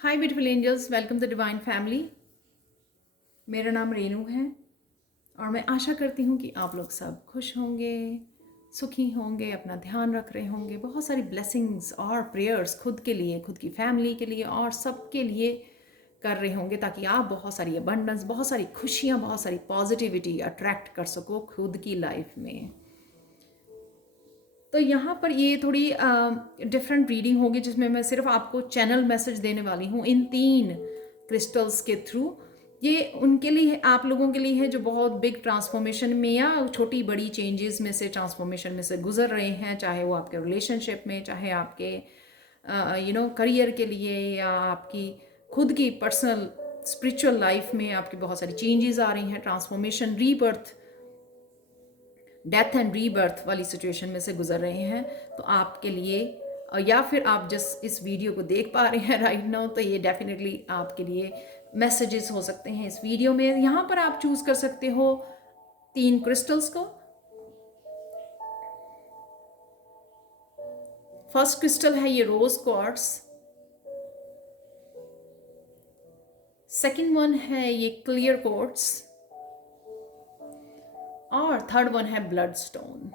Hi beautiful angels, welcome to divine family. मेरा नाम रेनू है और मैं आशा करती हूँ कि आप लोग सब खुश होंगे, सुखी होंगे, अपना ध्यान रख रहे होंगे। बहुत सारी ब्लेसिंग्स और प्रेयर्स खुद के लिए, खुद की फैमिली के लिए और सबके लिए कर रहे होंगे ताकि आप बहुत सारी अबंडेंस, बहुत सारी खुशियाँ, बहुत सारी पॉजिटिविटी अट्रैक्ट कर सको खुद की लाइफ में। तो यहाँ पर ये थोड़ी डिफरेंट रीडिंग होगी जिसमें मैं सिर्फ आपको चैनल मैसेज देने वाली हूँ इन 3 क्रिस्टल्स के थ्रू। ये उनके लिए है, आप लोगों के लिए है जो बहुत बिग ट्रांसफॉर्मेशन में या छोटी बड़ी चेंजेस में से, ट्रांसफॉर्मेशन में से गुजर रहे हैं, चाहे वो आपके रिलेशनशिप में, चाहे आपके करियर के लिए या आपकी खुद की पर्सनल स्पिरिचुअल लाइफ में आपकी बहुत सारी चेंजेस आ रही हैं, transformation, rebirth, death and rebirth वाली सिचुएशन में से गुजर रहे हैं। तो आपके लिए या फिर आप जिस इस वीडियो को देख पा रहे हैं राइट नाउ, तो ये डेफिनेटली आपके लिए मैसेजेस हो सकते हैं इस वीडियो में। यहाँ पर आप चूज कर सकते हो 3 क्रिस्टल्स को। फर्स्ट क्रिस्टल है ये रोज क्वार्ट्स, सेकंड वन है ये क्लियर क्वार्ट्स और थर्ड वन है ब्लड स्टोन।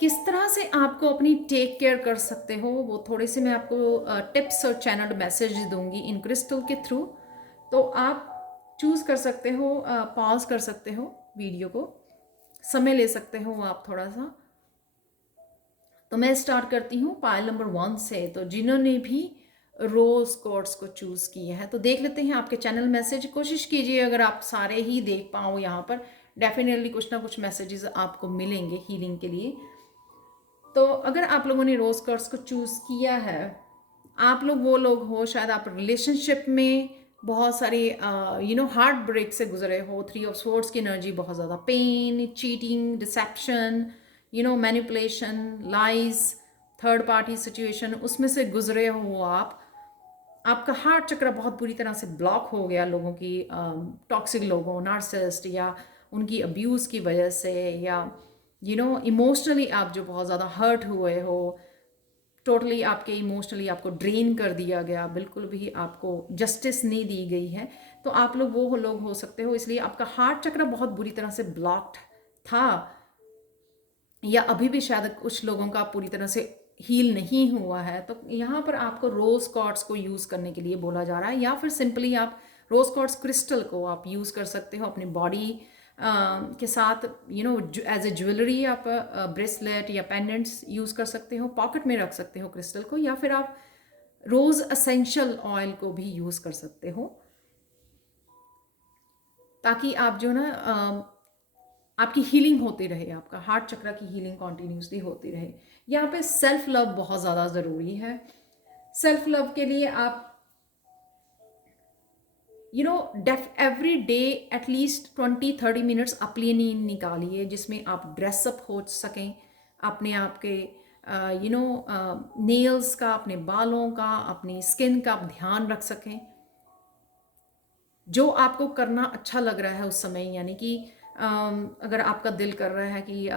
किस तरह से आपको अपनी टेक केयर कर सकते हो वो थोड़े से मैं आपको टिप्स और चैनल मैसेज दूंगी इन क्रिस्टल के थ्रू। तो आप चूज़ कर सकते हो, पॉज कर सकते हो वीडियो को, समय ले सकते हो आप थोड़ा सा। तो मैं स्टार्ट करती हूँ पायल नंबर 1 से। तो जिन्होंने भी रोज कोर्ट्स को चूज़ किया है तो देख लेते हैं आपके चैनल मैसेज। कोशिश कीजिए अगर आप सारे ही देख पाओ, यहाँ पर डेफिनेटली कुछ ना कुछ मैसेजेस आपको मिलेंगे हीलिंग के लिए। तो अगर आप लोगों ने रोज कर्स को चूज़ किया है, आप लोग वो लोग हो, शायद आप रिलेशनशिप में बहुत सारी हार्ट ब्रेक से गुजरे हो, 3 ऑफ स्वॉर्ड्स की एनर्जी, बहुत ज़्यादा pain, cheating, deception, manipulation, lies, third party situation, उसमें से गुजरे हो आप। आपका हार्ट चक्र बहुत बुरी तरह से ब्लॉक हो गया लोगों की, टॉक्सिक लोगों, नार्सिसिस्ट या उनकी अब्यूज़ की वजह से, या इमोशनली आप जो बहुत ज़्यादा हर्ट हुए हो, टोटली आपके इमोशनली आपको ड्रेन कर दिया गया, बिल्कुल भी आपको जस्टिस नहीं दी गई है। तो आप लोग वो लोग हो सकते हो, इसलिए आपका हार्ट चक्र बहुत बुरी तरह से ब्लॉक्ड था, या अभी भी शायद कुछ लोगों का पूरी तरह से हील नहीं हुआ है। तो यहाँ पर आपको रोज क्वार्ट्स को यूज़ करने के लिए बोला जा रहा है, या फिर सिंपली आप रोज क्वार्ट्स क्रिस्टल को आप यूज़ कर सकते हो अपनी बॉडी के साथ, एज ए ज्वेलरी। आप ब्रेसलेट या पेंडेंट्स यूज़ कर सकते हो, पॉकेट में रख सकते हो क्रिस्टल को, या फिर आप रोज असेंशियल ऑयल को भी यूज़ कर सकते हो, ताकि आप जो ना आपकी हीलिंग होती रहे, आपका हार्ट चक्र की हीलिंग कॉन्टिन्यूसली होती रहे। यहाँ पे सेल्फ लव बहुत ज़्यादा ज़रूरी है। सेल्फ लव के लिए आप एवरी डे एटलीस्ट 20-30 मिनट्स अपने लिए निकालिए जिसमें आप ड्रेसअप हो सकें, अपने आप के नेल्स का, अपने बालों का, अपनी स्किन का आप ध्यान रख सकें। जो आपको करना अच्छा लग रहा है उस समय, यानी कि अगर आपका दिल कर रहा है कि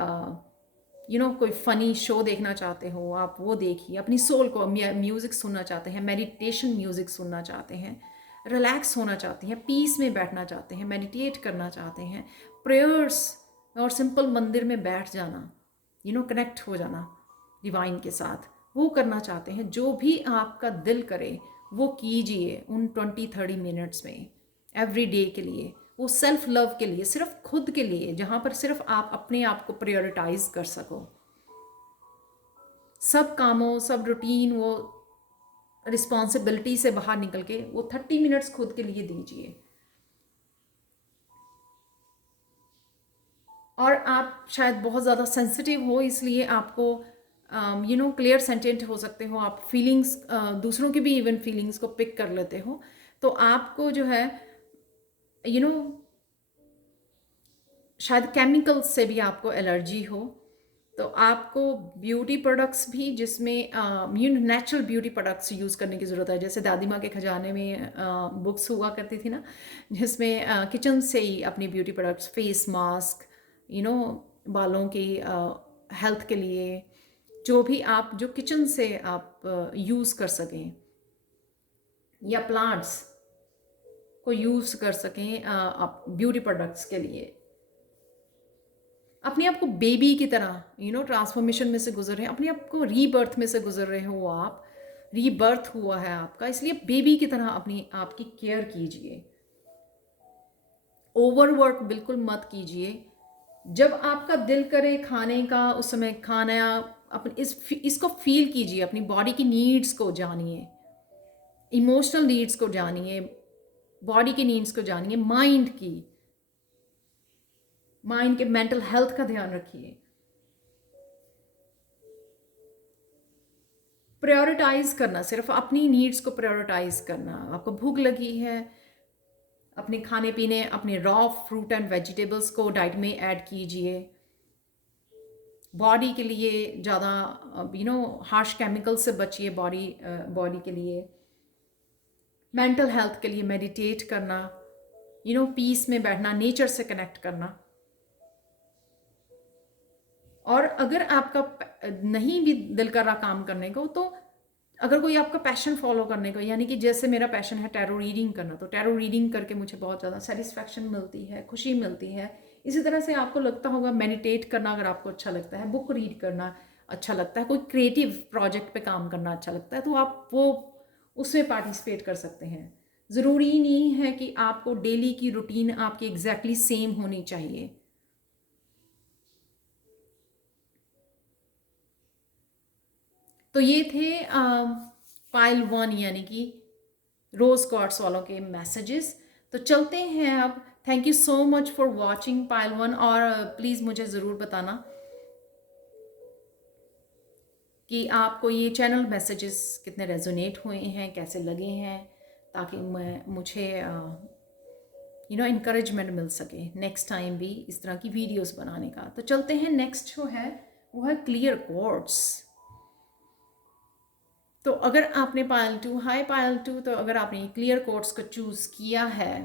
कोई फ़नी शो देखना चाहते हो, आप वो देखिए। अपनी सोल को म्यूज़िक सुनना चाहते हैं, मेडिटेशन म्यूज़िक सुनना चाहते हैं, रिलैक्स होना चाहते हैं, पीस में बैठना चाहते हैं, मेडिटेट करना चाहते हैं, प्रेयर्स और सिंपल मंदिर में बैठ जाना, कनेक्ट हो जाना डिवाइन के साथ, वो करना चाहते हैं, जो भी आपका दिल करे वो कीजिए उन 20-30 मिनट्स में एवरी डे के लिए। वो सेल्फ लव के लिए, सिर्फ खुद के लिए, जहाँ पर सिर्फ आप अपने आप को प्रायोरिटाइज कर सको। सब कामों, सब रूटीन, वो रिस्पॉन्सिबिलिटी से बाहर निकल के वो 30 मिनट्स खुद के लिए दीजिए। और आप शायद बहुत ज़्यादा सेंसिटिव हो, इसलिए आपको क्लियर सेंटेंट हो सकते हो, आप फीलिंग्स, दूसरों की भी इवन फीलिंग्स को पिक कर लेते हो। तो आपको जो है यू नो शायद केमिकल्स से भी आपको एलर्जी हो, तो आपको ब्यूटी प्रोडक्ट्स भी, जिसमें नेचुरल ब्यूटी प्रोडक्ट्स यूज़ करने की ज़रूरत है। जैसे दादी माँ के खजाने में बुक्स हुआ करती थी ना, जिसमें किचन से ही अपनी ब्यूटी प्रोडक्ट्स, फेस मास्क, बालों की हेल्थ के लिए, जो भी आप जो किचन से आप यूज़ कर सकें या प्लांट्स को यूज़ कर सकें आप ब्यूटी प्रोडक्ट्स के लिए। अपने आप को बेबी की तरह ट्रांसफॉर्मेशन में से गुजर रहे हैं, अपने आप को रीबर्थ में से गुजर रहे हो आप, रीबर्थ हुआ है आपका, इसलिए बेबी की तरह अपनी आपकी केयर कीजिए। ओवरवर्क बिल्कुल मत कीजिए। जब आपका दिल करे खाने का उस समय खाना, अपने इसको फील कीजिए, अपनी बॉडी की नीड्स को जानिए, इमोशनल नीड्स को जानिए, बॉडी की नीड्स को जानिए, माइंड के मेंटल हेल्थ का ध्यान रखिए। प्रायोरिटाइज करना, सिर्फ अपनी नीड्स को प्रायोरिटाइज करना। आपको भूख लगी है, अपने खाने पीने, अपने रॉ फ्रूट एंड वेजिटेबल्स को डाइट में ऐड कीजिए। बॉडी के लिए ज़्यादा हार्श केमिकल से बचिए। बॉडी के लिए, मेंटल हेल्थ के लिए मेडिटेट करना, पीस में बैठना, नेचर से कनेक्ट करना। और अगर आपका नहीं भी दिल कर रहा काम करने को, तो अगर कोई आपका पैशन फॉलो करने को, यानी कि जैसे मेरा पैशन है टैरो रीडिंग करना, तो टैरो रीडिंग करके मुझे बहुत ज़्यादा सेटिस्फैक्शन मिलती है, खुशी मिलती है। इसी तरह से आपको लगता होगा मेडिटेट करना अगर आपको अच्छा लगता है, बुक रीड करना अच्छा लगता है, कोई क्रिएटिव प्रोजेक्ट पे काम करना अच्छा लगता है, तो आप वो उसमें पार्टिसिपेट कर सकते हैं। ज़रूरी नहीं है कि आपको डेली की रूटीन आपकी एग्जैक्टली सेम होनी चाहिए। तो ये थे पाइल 1 यानी कि रोज क्वार्ट्स वालों के मैसेजेस। तो चलते हैं अब। Thank you so much for watching pile 1, और प्लीज़ मुझे ज़रूर बताना कि आपको ये चैनल मैसेजेस कितने रेजोनेट हुए हैं, कैसे लगे हैं, ताकि मुझे इंकरेजमेंट मिल सके नेक्स्ट टाइम भी इस तरह की वीडियोस बनाने का। तो चलते हैं, नेक्स्ट जो है वो है क्लियर क्वार्ट्स। तो अगर आपने पायल 2, हाई पायल 2, तो अगर आपने क्लियर क्वार्ट्स को चूज़ किया है,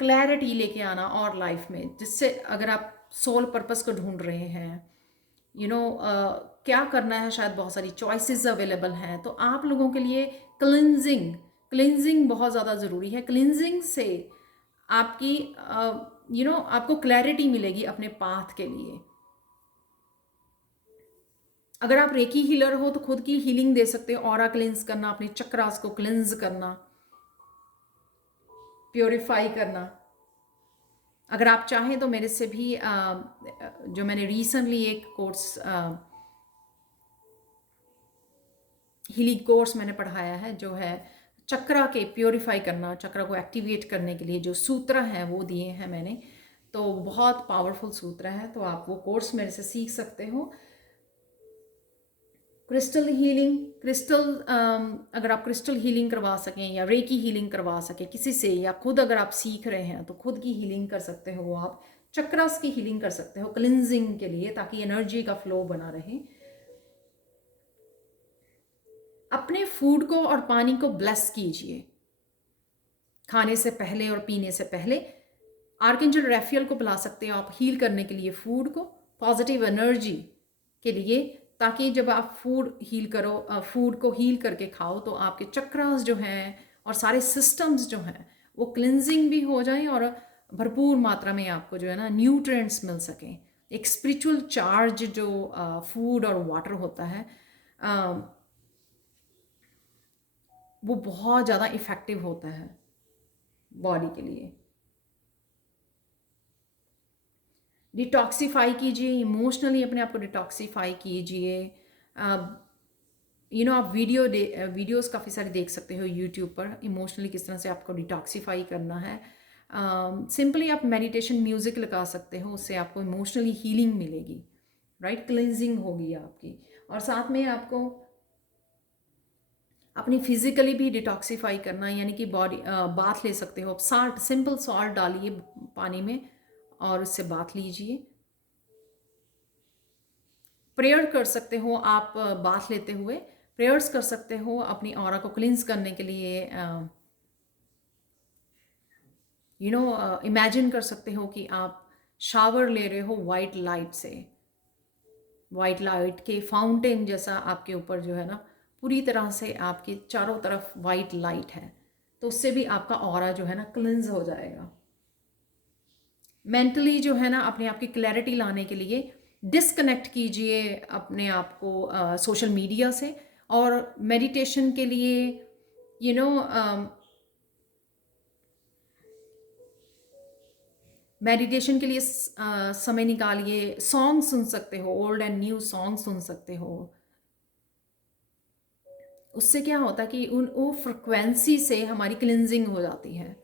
क्लैरिटी लेके आना और लाइफ में, जिससे अगर आप सोल पर्पस को ढूंढ रहे हैं, क्या करना है, शायद बहुत सारी चॉइसेस अवेलेबल हैं, तो आप लोगों के लिए क्लिनजिंग बहुत ज़्यादा ज़रूरी है। क्लिनजिंग से आपकी आपको क्लैरिटी मिलेगी अपने पाथ के लिए। अगर आप रेकी हीलर हो तो खुद की हीलिंग दे सकते हो, ऑरा क्लिंस करना, अपने चक्रास को क्लिंज करना, प्योरीफाई करना। अगर आप चाहें तो मेरे से भी जो मैंने रिसेंटली एक कोर्स हीलिंग कोर्स मैंने पढ़ाया है, जो है चक्रा के प्योरीफाई करना, चक्रा को एक्टिवेट करने के लिए जो सूत्र हैं वो दिए हैं मैंने। तो बहुत पावरफुल सूत्र है, तो आप वो कोर्स मेरे से सीख सकते हो। क्रिस्टल हीलिंग, अगर आप क्रिस्टल हीलिंग करवा सकें या रेकी हीलिंग करवा सकें किसी से, या खुद अगर आप सीख रहे हैं तो खुद की हीलिंग कर सकते हो। आप चक्रास की हीलिंग कर सकते हो क्लिनजिंग के लिए, ताकि एनर्जी का फ्लो बना रहे। अपने फूड को और पानी को ब्लेस कीजिए खाने से पहले और पीने से पहले। आर्कएंजल रैफियल को बुला सकते हो आप हील करने के लिए फूड को, पॉजिटिव एनर्जी के लिए, ताकि जब आप फूड को हील करके खाओ, तो आपके चक्रास जो हैं और सारे सिस्टम्स जो हैं वो क्लिनजिंग भी हो जाएं, और भरपूर मात्रा में आपको जो है ना न्यूट्रिएंट्स मिल सकें। एक स्पिरिचुअल चार्ज जो फूड और वाटर होता है, वो बहुत ज़्यादा इफ़ेक्टिव होता है बॉडी के लिए। डिटॉक्सीफाई कीजिए, इमोशनली अपने आप को डिटॉक्सीफाई कीजिए। आप वीडियोस काफ़ी सारे देख सकते हो यूट्यूब पर, इमोशनली किस तरह से आपको डिटॉक्सीफाई करना है। सिंपली आप मेडिटेशन म्यूज़िक लगा सकते हो, उससे आपको इमोशनली हीलिंग मिलेगी, राइट, क्लिनजिंग होगी आपकी। और साथ में आपको अपनी फिजिकली भी डिटॉक्सीफाई करना, यानी कि बाथ ले सकते हो आप। सिंपल सॉल्ट डालिए पानी में और उससे बाथ लीजिए। प्रेयर कर सकते हो आप बाथ लेते हुए, प्रेयर्स कर सकते हो अपनी ऑरा को क्लींस करने के लिए। इमेजिन कर सकते हो कि आप शावर ले रहे हो वाइट लाइट से, वाइट लाइट के फाउंटेन जैसा आपके ऊपर जो है ना पूरी तरह से आपके चारों तरफ वाइट लाइट है, तो उससे भी आपका ऑरा जो है ना क्लिंज हो जाएगा। मेंटली जो है ना अपने आप की क्लैरिटी लाने के लिए डिस्कनेक्ट कीजिए अपने आप को सोशल मीडिया से, और मेडिटेशन के लिए यू नो मेडिटेशन के लिए समय निकालिए। सॉन्ग सुन सकते हो, ओल्ड एंड न्यू सॉन्ग सुन सकते हो। उससे क्या होता है कि उन वो फ्रिक्वेंसी से हमारी क्लिनजिंग हो जाती है।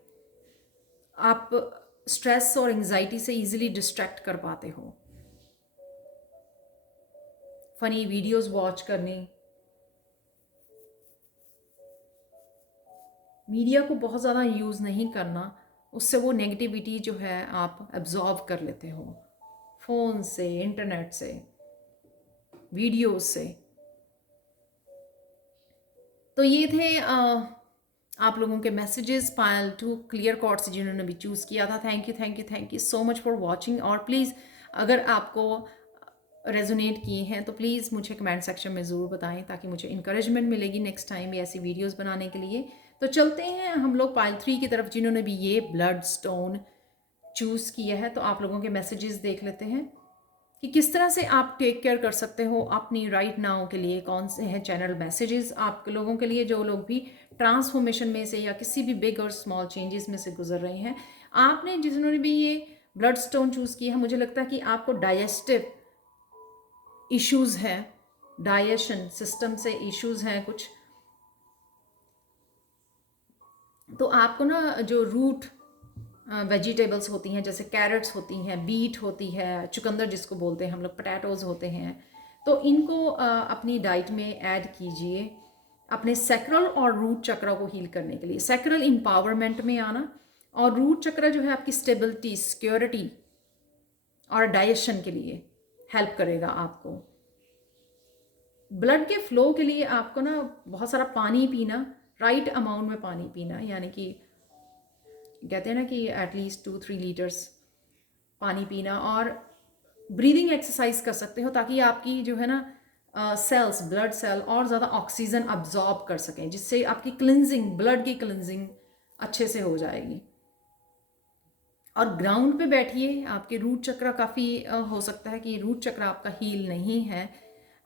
आप स्ट्रेस और एंजाइटी से इजीली डिस्ट्रैक्ट कर पाते हो। फनी वीडियोस वॉच करनी, मीडिया को बहुत ज़्यादा यूज़ नहीं करना, उससे वो नेगेटिविटी जो है आप एब्जॉर्ब कर लेते हो फ़ोन से, इंटरनेट से, वीडियोस से। तो ये थे आप लोगों के messages pile two clear quartz से जिन्होंने भी चूज़ किया था। Thank you thank you thank you so much for watching. और प्लीज़ अगर आपको रेजोनेट किए हैं तो प्लीज़ मुझे कमेंट सेक्शन में ज़रूर बताएं, ताकि मुझे इंकरेजमेंट मिलेगी नेक्स्ट टाइम भी ऐसी वीडियोस बनाने के लिए। तो चलते हैं हम लोग पाइल 3 की तरफ, जिन्होंने भी ये ब्लड स्टोन चूज़ किया है। तो आप लोगों के मैसेजेस देख लेते हैं कि किस तरह से आप टेक केयर कर सकते हो अपनी राइट नाउ के लिए। कौन से हैं चैनल मैसेजेस आप लोगों के लिए जो लोग भी ट्रांसफॉर्मेशन में से या किसी भी बिग और स्मॉल चेंजेस में से गुजर रहे हैं। आपने जिन्होंने भी ये ब्लड स्टोन चूज़ किया है, मुझे लगता है कि आपको डाइजेस्टिव इश्यूज़ हैं, डाइजेशन सिस्टम से इश्यूज़ हैं कुछ। तो आपको ना जो रूट वेजिटेबल्स होती हैं, जैसे कैरेट्स होती हैं, बीट होती है, चुकंदर जिसको बोलते हैं हम लोग, पोटैटोज़ होते हैं, तो इनको अपनी डाइट में ऐड कीजिए अपने सैक्रल और रूट चक्रा को हील करने के लिए। सैक्रल इंपावरमेंट में आना, और रूट चक्रा जो है आपकी स्टेबिलिटी, सिक्योरिटी और डाइजेशन के लिए हेल्प करेगा आपको। ब्लड के फ्लो के लिए आपको ना बहुत सारा पानी पीना, राइट अमाउंट में पानी पीना, यानी कि कहते हैं ना कि एटलीस्ट 2-3 लीटर्स पानी पीना। और ब्रीदिंग एक्सरसाइज कर सकते हो, ताकि आपकी जो है ना सेल्स, ब्लड सेल और ज़्यादा ऑक्सीजन अब्जॉर्ब कर सकें, जिससे आपकी क्लिनजिंग, ब्लड की क्लिनजिंग अच्छे से हो जाएगी। और ग्राउंड पे बैठिए। आपके रूट चक्रा काफ़ी हो सकता है कि रूट चक्रा आपका हील नहीं है,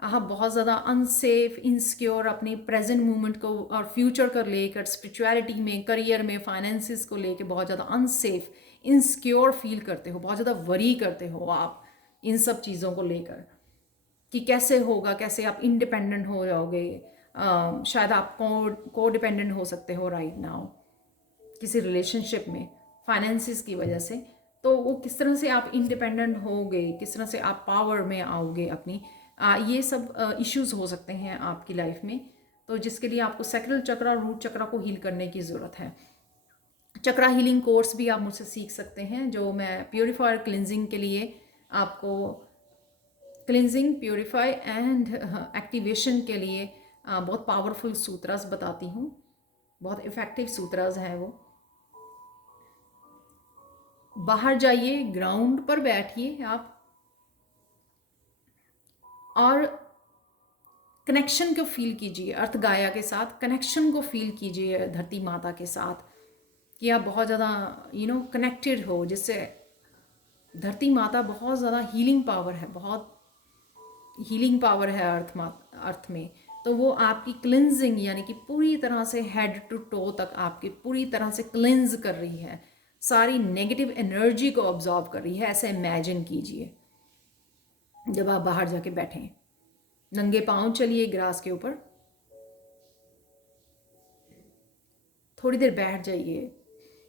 आप बहुत ज़्यादा अनसेफ, इनसिक्योर अपने प्रेजेंट मोमेंट को और फ्यूचर को लेकर, स्पिरिचुअलिटी में, करियर में, फाइनेंसिस को लेकर बहुत ज़्यादा अनसेफ, इनसिक्योर फील करते हो, बहुत ज़्यादा वरी करते हो आप इन सब चीज़ों को लेकर कि कैसे होगा, कैसे आप इंडिपेंडेंट हो जाओगे। शायद आप को डिपेंडेंट हो सकते हो राइट नाउ किसी रिलेशनशिप में फाइनेंसिस की वजह से। तो वो किस तरह से आप इंडिपेंडेंट होगे, किस तरह से आप पावर में आओगे अपनी, ये सब इश्यूज हो सकते हैं आपकी लाइफ में। तो जिसके लिए आपको सैक्रल चक्रा और रूट चक्रा को हील करने की ज़रूरत है। चक्रा हीलिंग कोर्स भी आप मुझसे सीख सकते हैं, जो मैं प्योरीफायर क्लिनजिंग के लिए आपको क्लिनजिंग, प्योरीफाई एंड एक्टिवेशन के लिए बहुत पावरफुल सूत्रास बताती हूँ। बहुत इफ़ेक्टिव सूत्रास हैं वो। बाहर जाइए, ग्राउंड पर बैठिए आप, और कनेक्शन को फील कीजिए अर्थ गाया के साथ, कनेक्शन को फील कीजिए धरती माता के साथ, कि आप बहुत ज़्यादा कनेक्टेड हो, जिससे धरती माता बहुत ज़्यादा हीलिंग पावर है, बहुत हीलिंग पावर है अर्थ में। तो वो आपकी क्लिनजिंग, यानी कि पूरी तरह से हेड टू टो तक आपकी पूरी तरह से क्लिनज कर रही है, सारी नेगेटिव एनर्जी को ऑब्जॉर्व कर रही है। ऐसे इमेजिन कीजिए जब आप बाहर जाके बैठें, नंगे पाँव चलिए ग्रास के ऊपर, थोड़ी देर बैठ जाइए।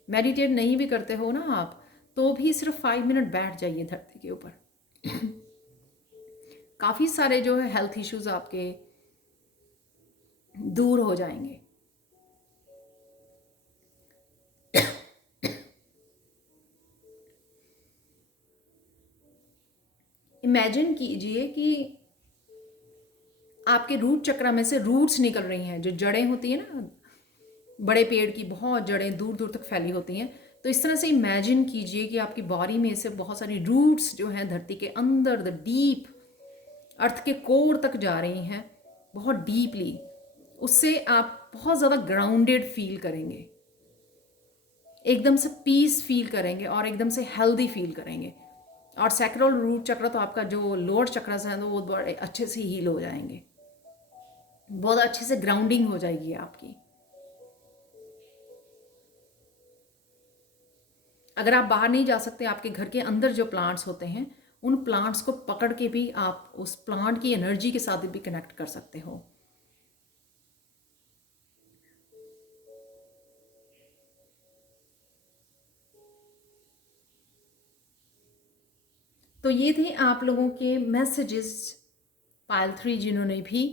मेडिटेट नहीं भी करते हो ना आप, तो भी सिर्फ 5 मिनट बैठ जाइए धरती के ऊपर। काफ़ी सारे जो है हेल्थ इश्यूज आपके दूर हो जाएंगे। इमेजिन कीजिए कि आपके रूट चक्र में से रूट्स निकल रही हैं, जो जड़ें होती हैं ना, बड़े पेड़ की बहुत जड़ें दूर दूर तक फैली होती हैं। तो इस तरह से इमेजिन कीजिए कि आपकी बॉडी में से बहुत सारी रूट्स जो हैं धरती के अंदर, द डीप अर्थ के कोर तक जा रही हैं, बहुत डीपली। उससे आप बहुत ज़्यादा ग्राउंडेड फील करेंगे, एकदम से पीस फील करेंगे और एकदम से हेल्दी फील करेंगे। और सैक्रल रूट चक्र तो आपका जो लोअर चक्रस हैं तो वो बड़े अच्छे से हील हो जाएंगे, बहुत अच्छे से ग्राउंडिंग हो जाएगी आपकी। अगर आप बाहर नहीं जा सकते, आपके घर के अंदर जो प्लांट्स होते हैं उन प्लांट्स को पकड़ के भी आप उस प्लांट की एनर्जी के साथ भी कनेक्ट कर सकते हो। तो ये थे आप लोगों के मैसेजेस, पाइल 3 जिन्होंने भी,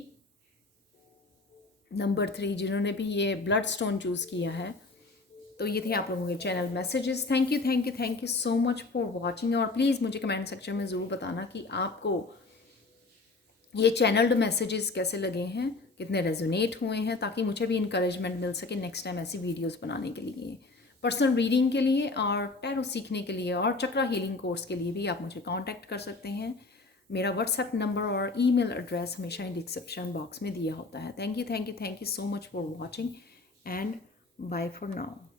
नंबर 3 जिन्होंने भी ये ब्लड स्टोन चूज़ किया है। तो ये थे आप लोगों के channel messages. Thank you thank you thank you so much for watching. और प्लीज़ मुझे कमेंट सेक्शन में ज़रूर बताना कि आपको ये चैनल्ड मैसेजेस कैसे लगे हैं, कितने रेजोनेट हुए हैं, ताकि मुझे भी इंकरेजमेंट मिल सके नेक्स्ट टाइम ऐसी वीडियोस बनाने के लिए। पर्सनल रीडिंग के लिए और टैरो सीखने के लिए और चक्रा हीलिंग कोर्स के लिए भी आप मुझे कांटेक्ट कर सकते हैं। मेरा व्हाट्सएप नंबर और ईमेल एड्रेस हमेशा इन डिस्क्रिप्शन बॉक्स में दिया होता है। Thank you so much for watching and bye for now.